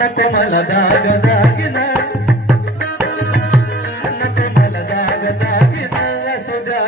नको मला दाग दागिना, नको मला दाग दागिना, असू द्या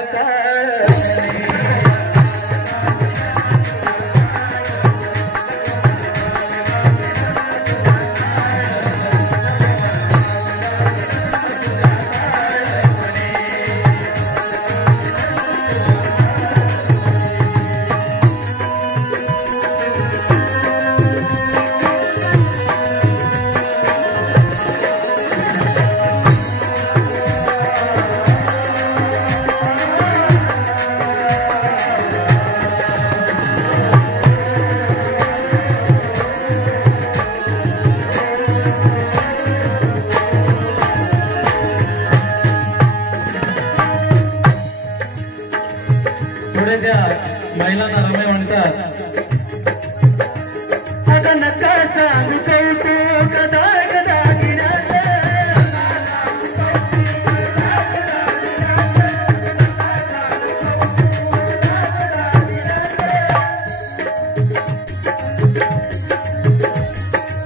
महिलांना रमे म्हणतात. आता नका सांगू कौतुक दाग दागिन्यात,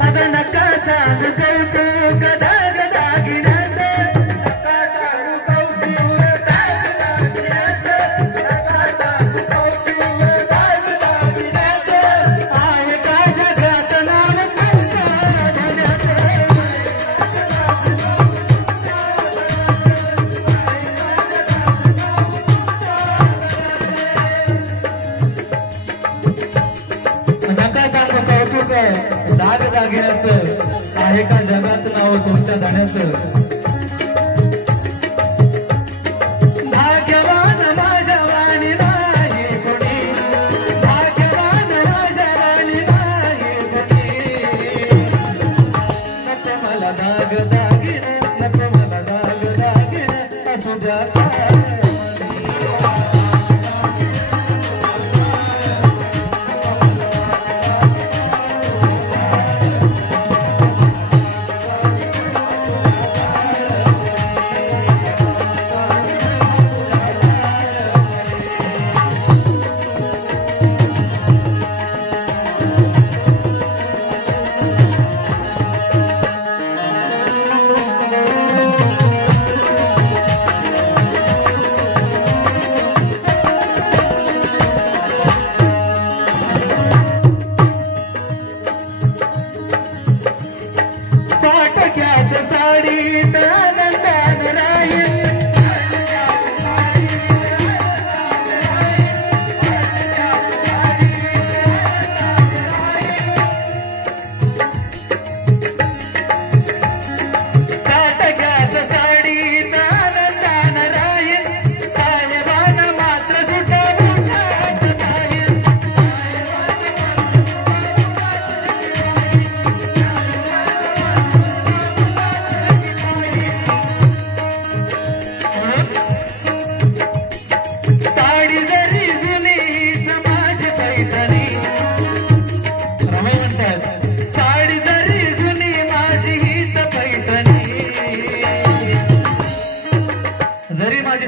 आता नका सांगू कौतुक दाग दागिन्यात, नका सांगू कौतुक दाग दागिन्याचं आहे का जगात नाव तुमच्या दाण्याचं. भाग्यवान माझ्या वाणी नाही कोणी, भाग्यवान माझ्या वाणी नाही कोणी. नको मला दाग दागिने, नको मला दाग दागिने, असू द्या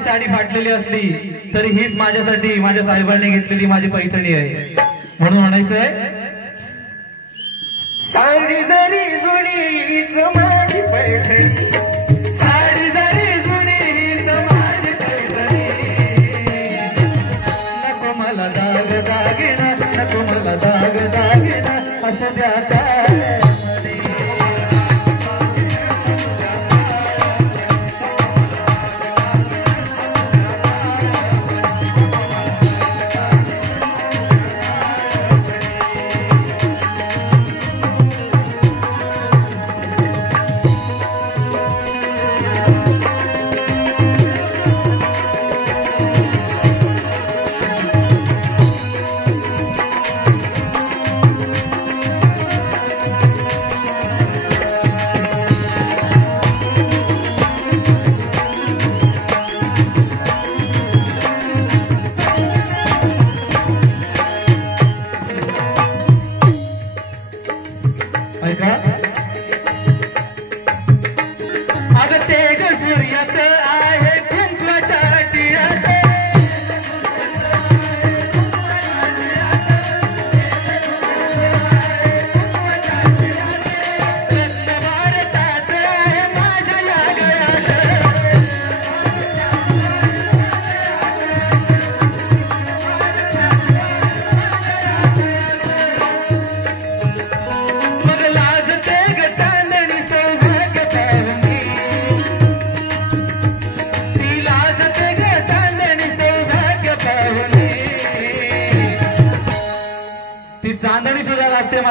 साडी फाटलेली असली तरी हीच माझ्यासाठी माझ्या साहेबांनी घेतलेली माझी पैठणी आहे. म्हणून म्हणायचंय, साडी जरी जुनी हीच माझी पैठणी, साडी जरी जुनी हीच माझी पैठणी. नको मला दाग दागिना, नको मला दाग दागिना, असू द्या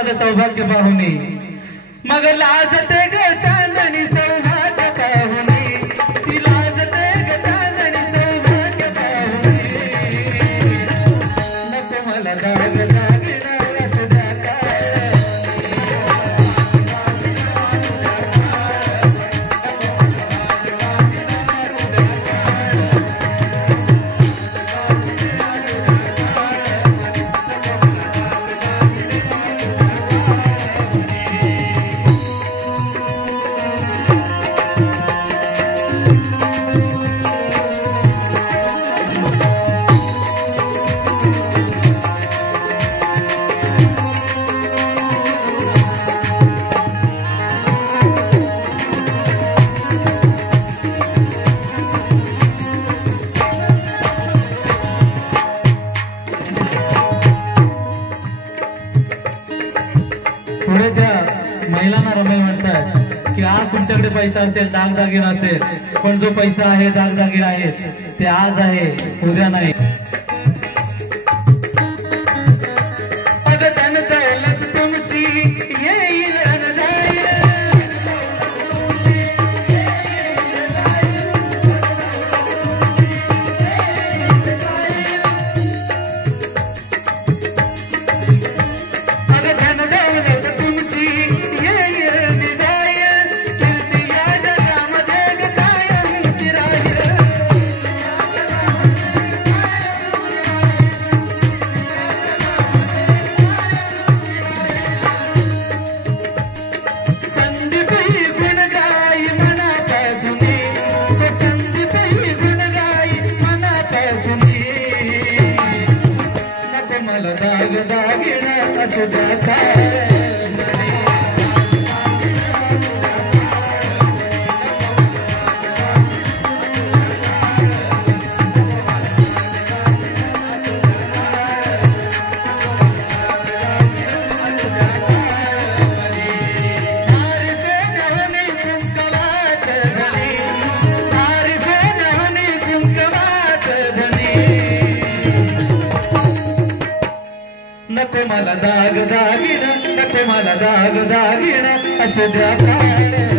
माझं सौभाग्य पाहुणे मग लाजते ग चांदणी सौभाग्य पाहुणे ती लाजते ग चांदणी सौभाग्य पाहुणे नको मला दाग दागिना असू द्या पुढे त्या महिलांना रमेल म्हणतात की आज तुमच्याकडे पैसा असेल दागदागिना असेल पण जो पैसा आहे दागदागिना आहेत ते आज आहे उद्या नाही तुमची येईल अन जाईल दाग दागिना असू द्या नको मला दाग दागिना नको मला दाग दागिना असू द्या